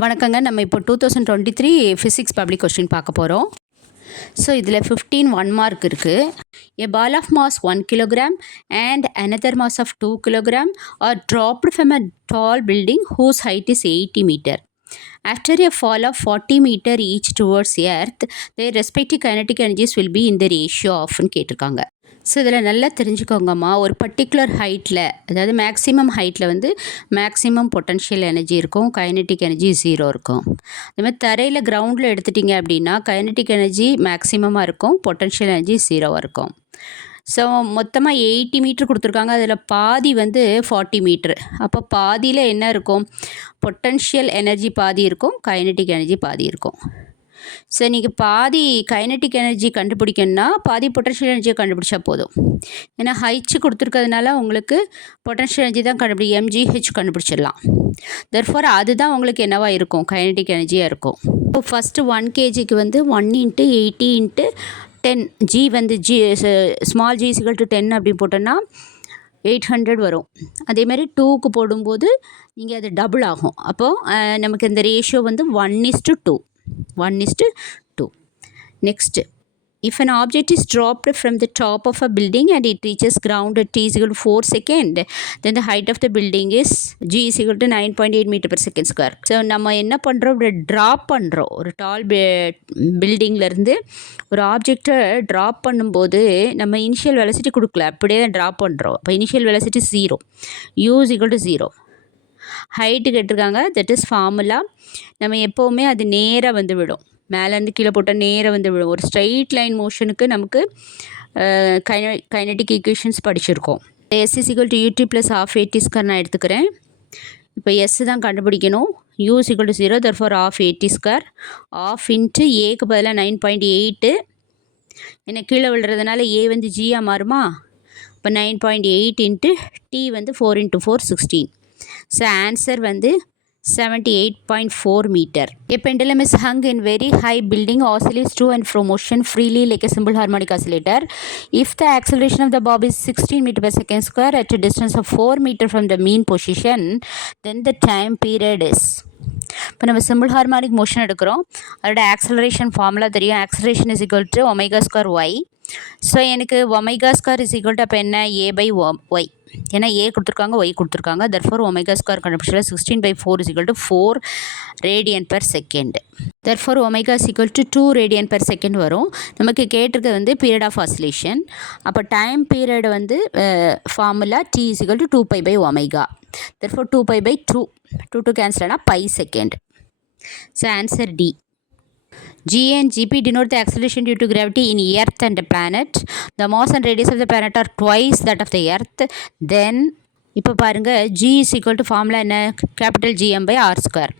வணக்கங்க. நம்ம இப்போ 2023 ஃபிசிக்ஸ் பப்ளிக் கொஸ்டின் பார்க்க போகிறோம். ஸோ இதில் 15 1 மார்க் இருக்குது. A ball of mass 1 kilogram and another mass of 2 kilogram are dropped from a tall building whose height is 80 meter. After a fall of 40 meter each towards earth, their respective kinetic energies will be in the ratio of கேட்டிருக்காங்க. So இதில் நல்லா தெரிஞ்சுக்கோங்கம்மா, ஒரு particular ஹைட்டில், அதாவது maximum ஹைட்டில் வந்து maximum potential energy இருக்கும், kinetic energy 0 இருக்கும். அதுமாதிரி தரையில் கிரவுண்டில் எடுத்துட்டிங்க அப்படின்னா கைனட்டிக் எனர்ஜி மேக்ஸிமமாக இருக்கும், பொட்டன்ஷியல் எனர்ஜி 0 இருக்கும். ஸோ மொத்தமாக 80 மீட்ரு கொடுத்துருக்காங்க. அதில் பாதி வந்து 40 மீட்ரு. அப்போ பாதியில் என்ன இருக்கும்? பொட்டன்ஷியல் எனர்ஜி பாதி இருக்கும், கைனட்டிக் எனர்ஜி பாதி இருக்கும். ஸோ நீங்கள் பாதி கைனட்டிக் எனர்ஜி கண்டுபிடிக்கணும்னா பாதி பொட்டன்ஷியல் எனர்ஜியை கண்டுபிடிச்சா போதும். ஏன்னா ஹைச்சு கொடுத்துருக்கிறதுனால உங்களுக்கு பொட்டன்ஷியல் எனர்ஜி தான் mgh கண்டுபிடிச்சிடலாம். தெர்ஃபோர் அதுதான் உங்களுக்கு என்னவா இருக்கும்? கைனட்டிக் எனர்ஜியாக இருக்கும். இப்போ ஃபஸ்ட்டு 1 kgக்கு வந்து 1 × 80 × 10 g வந்து ஸ்மால் g = 10 அப்படி போட்டோன்னா 800 வரும். அதேமாதிரி 2க்கு போடும்போது நீங்கள் அது டபுள் ஆகும். அப்போது நமக்கு இந்த ரேஷியோ வந்து 1:2. 1:2. Next, if an object is dropped from the top of a building and it reaches ground at t = 4 seconds, then the height of the building is g = 9.8 meter per second square. So நம்ம என்ன பண்ணுறோம்? இப்படி drop பண்ணுறோம். ஒரு டால் பில்டிங்லேருந்து ஒரு ஆப்ஜெக்டை drop பண்ணும்போது நம்ம இனிஷியல் வெலாசிட்டி கொடுக்கல, அப்படியே தான் ட்ராப் பண்ணுறோம். அப்போ இனிஷியல் வெலாசிட்டி 0, u = 0. ஹைட்டு கேட்டிருக்காங்க, தட் இஸ் ஃபார்முலா. நம்ம எப்போவுமே அது நேராக வந்து விடும், மேலேருந்து கீழே போட்டால் நேராக வந்து விடும். ஒரு ஸ்ட்ரைட் லைன் மோஷனுக்கு நமக்கு கைனட்டிக் ஈக்குவேஷன்ஸ் படிச்சிருக்கோம். s = ut + ½ at² நான் எடுத்துக்கிறேன். இப்போ s தான் கண்டுபிடிக்கணும். u = 0, therefore ½ at². ½ × aக்கு பதிலாக 9.8. ஏன்னா கீழே விழுறதுனால a வந்து gயாக மாறுமா? இப்போ 9.8 × t வந்து 4 × 4 16. ஸோ ஆன்சர் வந்து 78.4 meter. A pendulum is hung in very high building, oscillates to and fro motion freely like a simple harmonic oscillator. If the acceleration of the bob is 16 meter per second square at a distance of 4 meter from the mean position, then the time period is. இப்போ நம்ம simple harmonic motion எடுக்கிறோம். அதோட acceleration formula தெரியும். Acceleration is equal to ω²y. So எனக்கு ω² is equal to அப்போ என்ன? a/y. ஏன்னா a கொடுத்துருக்காங்க, y கொடுத்துருக்காங்க. தர்ஃபோர் ω² கண்டுபிடிச்சல 16/4 = 4 radian per second. Therefore ω = 2 radian per second வரும். நமக்கு கேட்டிருக்க வந்து பீரியட் ஆஃப் ஆசிலேஷன். அப்போ டைம் பீரியட் வந்து ஃபார்முலா t = 2π/ω. therefore 2π/2. 2 cancel ஆனால் pi second. So answer D. G and Gp denote the acceleration due to gravity in Earth and the planet. The mass and radius of the planet are twice that of the Earth. Then இப்போ பாருங்கள், G = formula என்ன? Gm/r².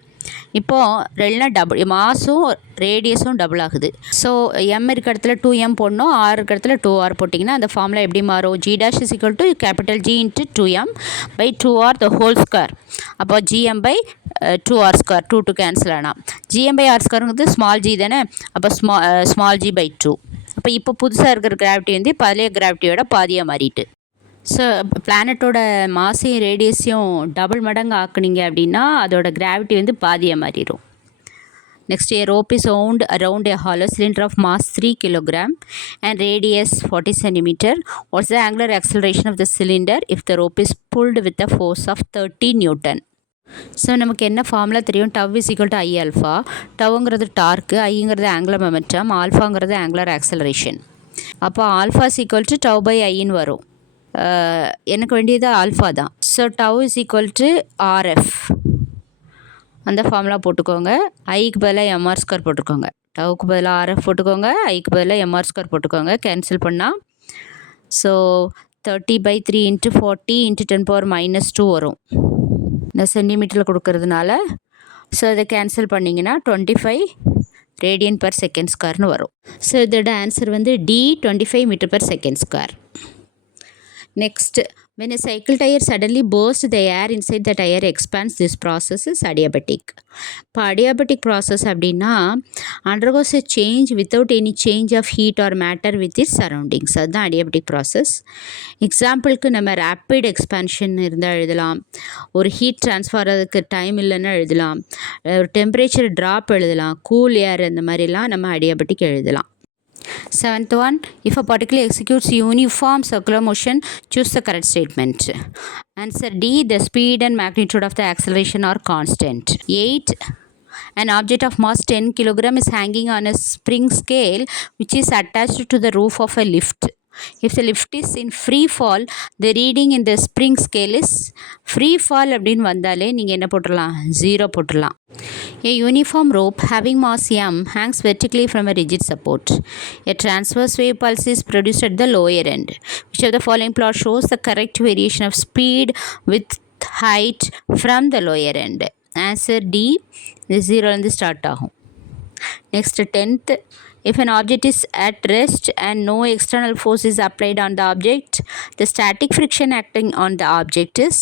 இப்போது ரெண்டுலாம் double, மாஸும் ரேடியஸும் double ஆகுது. So m இருக்க இடத்துல 2m போடணும், r இருக்க இடத்துல 2r போட்டிங்கன்னா அந்த ஃபார்முலா எப்படி மாறும்? G' = G × 2m/2r the whole square. அப்போ gm/2r². 2 கேன்சல் ஆனால் gm/r²ங்கிறது ஸ்மால் g தானே. அப்போ ஸ்மால் g/2. அப்போ இப்போ புதுசாக இருக்கிற கிராவிட்டி வந்து பழைய கிராவிட்டியோட பாதியாக மாறிட்டு. ஸோ பிளானட்டோட மாசையும் ரேடியஸையும் டபுள் மடங்கு ஆக்குனீங்க அப்படின்னா அதோட கிராவிட்டி வந்து பாதியாக மாறிடும். Next, a rope is wound around a hollow cylinder of mass 3 kg and radius 40 cm. What's the angular acceleration of the cylinder if the rope is pulled with a force of 30 Newton? So நமக்கு என்ன formula தெரியும்? Tau is equal to I∝. டவுங்கிறது torque, ஐங்கிறது angular momentum, ஆல்ஃபாங்கிறது angular acceleration. அப்போ alpha is equal to டவ்/ஐன்னு வரும். எனக்கு வேண்டியது ஆல்ஃபா தான். So tau is equal to RF. அந்த ஃபார்முலா போட்டுக்கோங்க. ஐக்கு பதிலாக mr² போட்டுக்கோங்க. டவுக்கு பதிலாக RF போட்டுக்கோங்க, ஐக்கு பதிலாக mr² போட்டுக்கோங்க. கேன்சல் பண்ணால் ஸோ 30/3 × 40 × 10⁻² வரும். இந்த சென்டிமீட்டரில் கொடுக்கறதுனால ஸோ இதை கேன்சல் பண்ணிங்கன்னா 25 radian per second square வரும். ஸோ இதோட ஆன்சர் வந்து D 25 meter per second square. Next, When a cycle tire suddenly bursts, the air inside the tire expands. This process is adiabatic. இப்போ adiabatic process அப்படின்னா undergoes a change without any change of heat or matter with its surroundings. அதுதான் adiabatic process. எக்ஸாம்பிளுக்கு நம்ம rapid expansion இருந்தால் எழுதலாம், ஒரு heat transfer அதுக்கு time இல்லைன்னு எழுதலாம், ஒரு டெம்பரேச்சர் ட்ராப் எழுதலாம், கூல் ஏர் அந்த மாதிரிலாம் நம்ம adiabatic எழுதலாம். Seventh one, if a particle executes uniform circular motion, choose the correct statement. Answer D, the speed and magnitude of the acceleration are constant. 8, an object of mass 10 kg is hanging on a spring scale which is attached to the roof of a lift. If the lift is in free fall, the reading in the spring scale is free fall அப்படின்னு வந்தாலே நீங்கள் என்ன போட்டுடலாம், 0 போட்டுடலாம். A uniform rope having mass m hangs vertically from a rigid support. A transverse wave pulse is produced at the lower end. Which of the following plot shows the correct variation of speed with height from the lower end? Answer D, 0 இருந்து start ஆகும். Next, 10th, if an object is at rest and no external force is applied on the object, the static friction acting on the object is,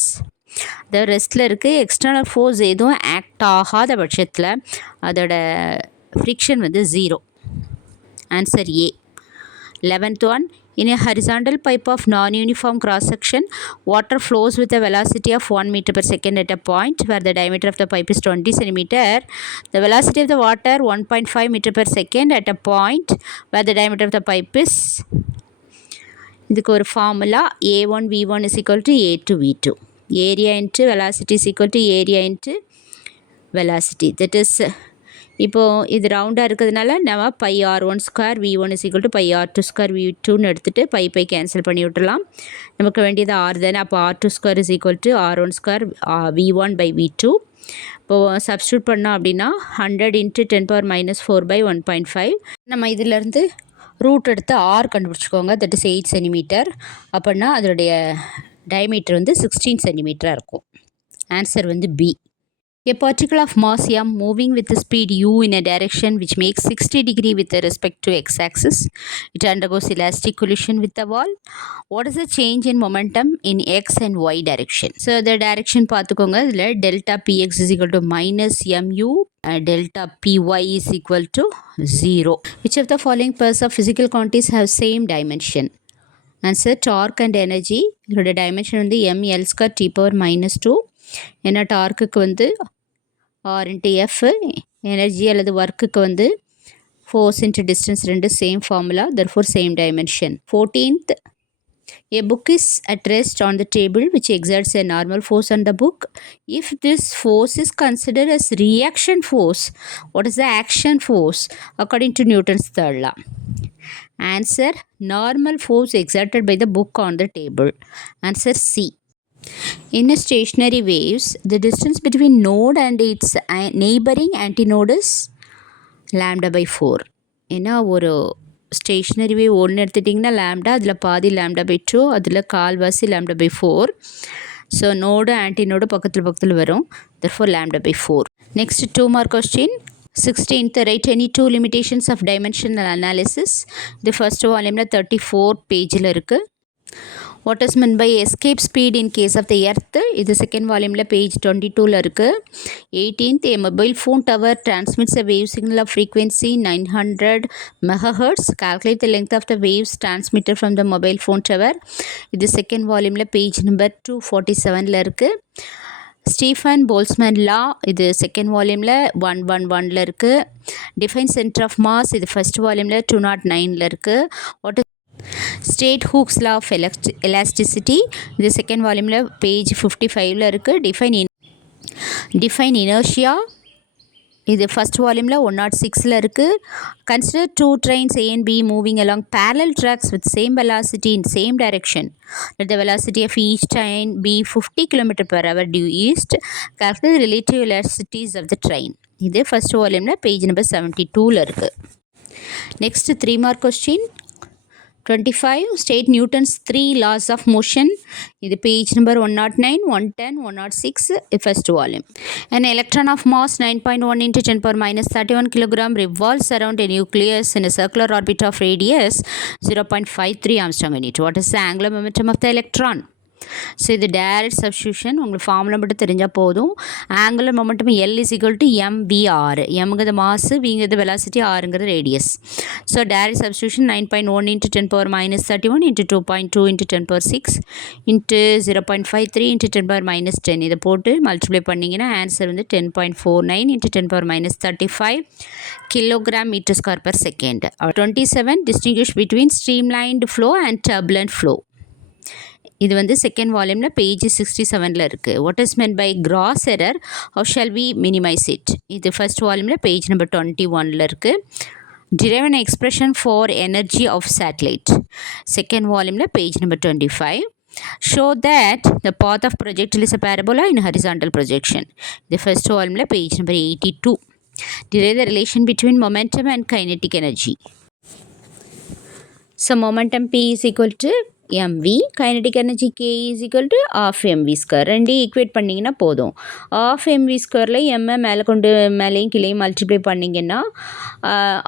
the ரெஸ்ட்டில் இருக்குது, external force எதுவும் act ஆகாத பட்சத்தில் அதோட friction வந்து 0. Answer A. 11th one, in a horizontal pipe of non-uniform cross-section, water flows with a velocity of 1 meter per second at a point where the diameter of the pipe is 20 centimeter. The velocity of the water 1.5 meter per second at a point where the diameter of the pipe is, இதுக்கு ஒரு formula, a1 v1 is equal to a2 v2. Area into velocity is equal to area into velocity. That is, இப்போது இது ரவுண்டாக இருக்கிறதுனால நம்ம pi r1 square v1 is equal to pi r2 square v2ன்னு எடுத்துகிட்டு pi cancel பண்ணி விட்டுலாம். நமக்கு வேண்டியது r தானே, அப்போ r2 square is equal to r1 square v1 by v2. இப்போது சப்ஸ்டியூட் பண்ணோம் அப்படின்னா 100 into 10⁻⁻⁴ by 1.5. நம்ம இதிலேருந்து ரூட் எடுத்து r கண்டுபிடிச்சிக்கோங்க. That is 8 centimetre. அப்படின்னா அதோடைய டயமீட்டர் வந்து 16 சென்டிமீட்டராக இருக்கும். ஆன்சர் வந்து B. A particle of mass m moving with the speed u in a direction which makes 60 degree with respect to x-axis. It undergoes elastic collision with the wall. What is the change in momentum in x and y direction? So the direction பார்த்துக்கோங்க. இதில் delta px is equal to minus mu, delta py is equal to 0. Which of the following pairs of physical quantities have same dimension? Answer, torque and energy. இதோட dimension வந்து ml square t power minus 2. ஏன்னா டார்க்குக்கு வந்து r into f, energy அல்லது ஒர்க்குக்கு வந்து force into distance ரெண்டு same formula, therefore same dimension. 14th, a book is at rest on the table which exerts a normal force on the book. If this force is considered as reaction force, what is the action force according to Newton's third law? Answer, normal force exerted by the book on the table. Answer C. In a stationary waves, the distance between node and its neighboring antinode is lambda by 4. ஏன்னா ஒரு stationery wave ஒன்று எடுத்துட்டிங்கன்னா lambda, அதில் பாதி lambda by 2, அதில் கால்வாசி lambda by 4. So node antinode பக்கத்தில் வரும், therefore lambda by 4. Next 2 more question. 16th, write any two limitations of dimensional analysis. The first volume 34 பேஜில் இருக்குது. What is meant by escape speed in case of the earth? இது second வால்யூமில் page 22ல் இருக்குது. 18th, a mobile phone tower transmits a wave signal of frequency 900 MHz. Calculate the length of the waves transmitted from the mobile phone tower. இது second வால்யூமில் page number 247ல் இருக்குது. Stefan Boltzmann law, இது second வால்யூமில் 111ல் இருக்குது. Define centre of mass, இது first வால்யூமில் 209ல் இருக்குது. What state Hooke's law of elasticity, இது செகண்ட் வால்யூமில் பேஜ் 55ல் இருக்குது. டிஃபைன் இனர்ஷியா, இது ஃபர்ஸ்ட் வால்யூமில் 106ல் இருக்குது. Consider two trains A and B moving along parallel tracks with same velocity in same direction. Let the velocity of each train be 50 km/h due east. Calculate the relative velocities of the train. இது first வால்யூமில் page number 72ல் இருக்குது. Next 3 more question. 25, state Newton's 3 laws of motion. இது page number 109, 110, 106, first volume. An electron of mass 9.1 into 10⁻⁻31 kg revolves around a nucleus in a circular orbit of radius 0.53 Armstrong unit. What is the angular momentum of the electron? So இது direct substitution. உங்களுக்கு formula மட்டும் தெரிஞ்சால் போதும். Angular momentum L is equal to mvr. mங்கிறது mass, vங்கிறது velocity, rங்கிறது radius. So direct substitution 9.1 into 10 power minus 31 into 2.2 into 10 power 6 into 0.53 into 10 power minus 10. இதை போட்டு மல்டிப்ளை பண்ணிங்கன்னா ஆன்சர் வந்து 10.49 into 10 power minus 35 kilogram meter square per second. 27 distinguish between streamlined flow and turbulent flow. இது வந்து second வால்யூமில் page 67 இருக்குது. What is mean by gross error, how shall we minimise it. இது first வால்யூமில் page number 21 இருக்குது. derive an expression for energy of satellite. Second வால்யூமில் page number 25. show that the path of projectile is a parabola in horizontal projection. இது first வால்யூமில் page number 82. derive the relation between momentum and kinetic energy. So momentum P is equal to mv, kinetic energy K is equal to half mv square. ரெண்டு equate பண்ணிங்கன்னா போதும். half mv ஸ்கொயரில் Mi மேலே கொண்டு மேலேயும் கீழேயும் multiply பண்ணிங்கன்னா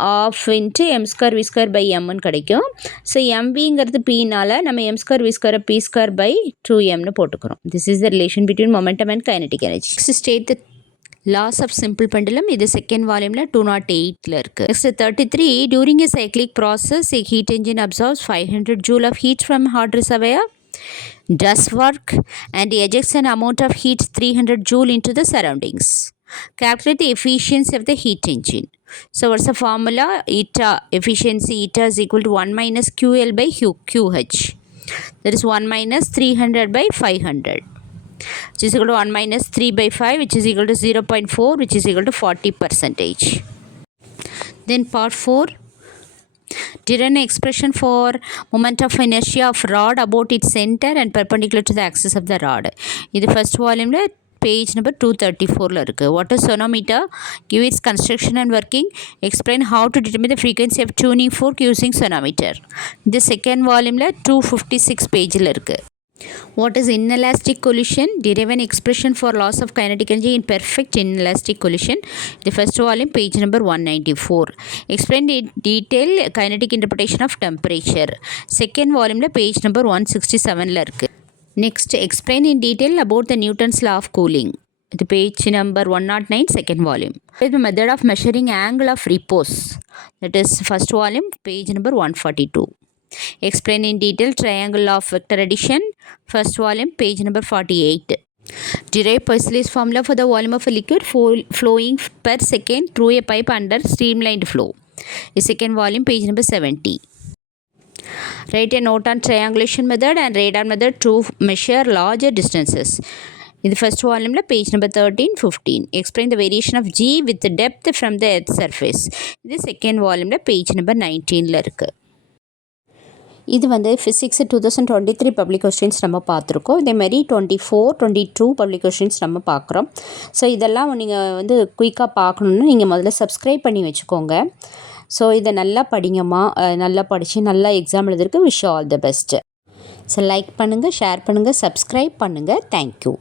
half into m square v square by mன்னு கிடைக்கும். So mvங்கிறது Pனால் நம்ம m square v square P square by 2mன்னு போட்டுக்கிறோம். This is the relation between momentum and kinetic energy. Next state the laws of simple pendulum. இது second வால்யூமில் 208 இருக்குது. Next 33. during a cyclic process a heat engine absorbs 500 joule of heat from hot reservoir, does work and ejects an amount of heat 300 joule into the surroundings. Calculate the efficiency of the heat engine. So what's the formula? Eta efficiency, eta is equal to 1 minus QL by QH. That is 1 minus 300 by 500. Which is equal to 1 minus 3 by 5, which is equal to 0.4, which is equal to 40%. Then part 4. Derive an expression for moment of inertia of rod about its center and perpendicular to the axis of the rod. இது first volume page number 234 இருக்குது. What is sonometer? Give its construction and working. Explain how to determine the frequency of tuning fork using sonometer. இது second volume 256 page இருக்குது. What is inelastic collision? Derive an expression for loss of kinetic energy in perfect inelastic collision. The first volume page number 194. Explain in detail kinetic interpretation of temperature. Second volume page number 167 இருக்குது. Next, explain in detail about the Newton's law of cooling. The page number 109, second volume. The method of measuring angle of repose. That is first volume page number 142. Explain in detail triangle of vector addition. First volume page number 48. Derive Poiseuille's formula for the volume of a liquid flowing per second through a pipe under streamlined flow. The second volume page number 70. Write a note on triangulation method and radar method to measure larger distances. In the first volume page number 13, 15. Explain the variation of G with the depth from the earth's surface. In the second volume page number 19 இருக்குது. இது வந்து physics 2023 public questions நம்ம பார்த்துருக்கோம். இதேமாதிரி 24, 22 public questions நம்ம பார்க்குறோம். So இதெல்லாம் நீங்கள் வந்து குயிக்காக பார்க்கணுன்னு நீங்கள் முதல்ல சப்ஸ்கிரைப் பண்ணி வச்சுக்கோங்க. ஸோ இதை நல்லா படிங்கம்மா, நல்லா படித்து நல்லா எக்ஸாம் எழுதுறதுக்கு wish all the best. So like பண்ணுங்கள், ஷேர் பண்ணுங்கள், சப்ஸ்கிரைப் பண்ணுங்கள். தேங்க்யூ.